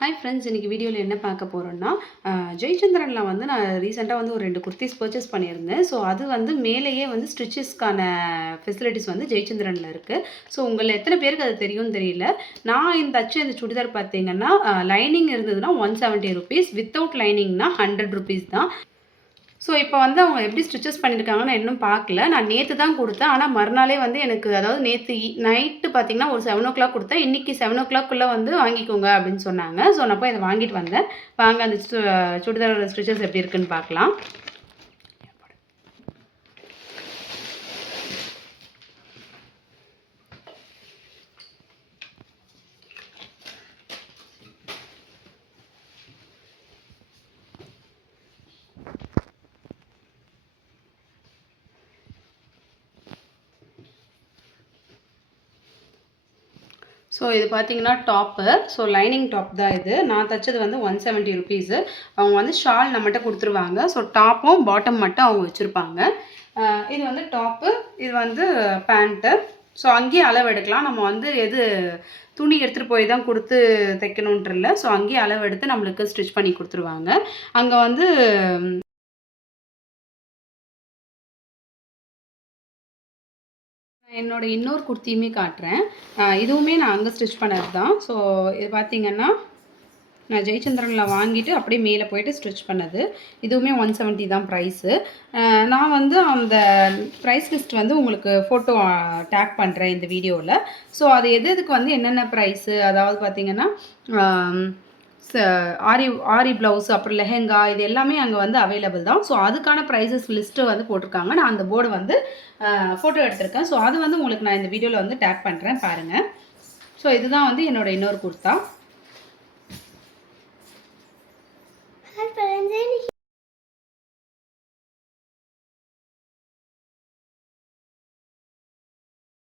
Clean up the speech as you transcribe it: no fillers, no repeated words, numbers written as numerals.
Hi friends, இன்றைக்கி வீடியோவில் என்ன பார்க்க போகிறோன்னா, ஜெயச்சந்திரனில் வந்து நான் ரீசெண்டாக வந்து ஒரு 2 குர்த்திஸ் பர்ச்சேஸ் பண்ணியிருந்தேன். ஸோ அது வந்து மேலேயே வந்து ஸ்டிச்சஸ்க்கான ஃபெசிலிட்டிஸ் வந்து ஜெயச்சந்திரனில் இருக்குது. ஸோ உங்களில் எத்தனை பேருக்கு அது தெரியும்னு தெரியல. நான் இந்த சுடிதார் பார்த்தீங்கன்னா, லைனிங் இருந்ததுன்னா ₹170, வித்தவுட் லைனிங்னா ₹100 தான். ஸோ இப்போ வந்து அவங்க எப்படி ஸ்டிச்சஸ் பண்ணியிருக்காங்கன்னு நான் இன்னும் பார்க்கல. நான் நேத்து தான் குடுத்தேன். ஆனா மறுநாளே வந்து எனக்கு அதாவது நேத்து நைட்டு பார்த்தீங்கன்னா, ஒரு 7:00 குடுத்தேன். இன்னைக்கு 7:00க்குள்ள வந்து வாங்கிக்கோங்க அப்படின்னு சொன்னாங்க. ஸோ நான் போய் அத வாங்கிட்டு வந்தேன். வாங்க அந்த சுடிதாரோட ஸ்டிச்சஸ் எப்படி இருக்குன்னு பார்க்கலாம். ஸோ இது பார்த்தீங்கன்னா டாப்பு. ஸோ லைனிங் டாப் தான் இது. நான் தச்சது வந்து ₹170. அவங்க வந்து ஷால் நம்மகிட்ட கொடுத்துருவாங்க. ஸோ டாப்பும் பாட்டம் மட்டும் அவங்க வச்சுருப்பாங்க. இது வந்து டாப்பு, இது வந்து பேண்ட்டு. ஸோ அங்கேயே அளவு எடுக்கலாம். நம்ம வந்து எது துணி எடுத்துகிட்டு போய் தான் கொடுத்து தைக்கணுன்ட்டு இல்லை. ஸோ அங்கேயே அளவு எடுத்து நம்மளுக்கு ஸ்டிச் பண்ணி கொடுத்துருவாங்க. அங்கே வந்து என்னோட இன்னொரு குர்த்தியுமே காட்டுறேன். இதுவுமே நான் அங்கே ஸ்டிச் பண்ணது தான். ஸோ இது பார்த்தீங்கன்னா, நான் ஜெயச்சந்திரனில் வாங்கிட்டு அப்படியே மேலே போயிட்டு ஸ்டிச் பண்ணது. இதுவுமே 170 தான் ப்ரைஸு. நான் வந்து அந்த ப்ரைஸ் லிஸ்ட் வந்து உங்களுக்கு ஃபோட்டோ டேக் பண்ணுறேன் இந்த வீடியோவில். ஸோ அது எதுக்கு வந்து என்னென்ன ப்ரைஸு, அதாவது பார்த்தீங்கன்னா ஆரி ப்ளவுஸ், அப்புறம் லெஹெங்கா, இது எல்லாமே அங்கே வந்து அவைலபிள் தான். ஸோ அதுக்கான ப்ரைஸஸ் லிஸ்ட்டு வந்து போட்டிருக்காங்க. நான் அந்த போர்டு வந்து ஃபோட்டோ எடுத்திருக்கேன். ஸோ அது வந்து உங்களுக்கு நான் இந்த வீடியோவில் வந்து டேக் பண்ணுறேன் பாருங்கள். ஸோ இதுதான் வந்து என்னோடய இன்னொரு குர்த்தா.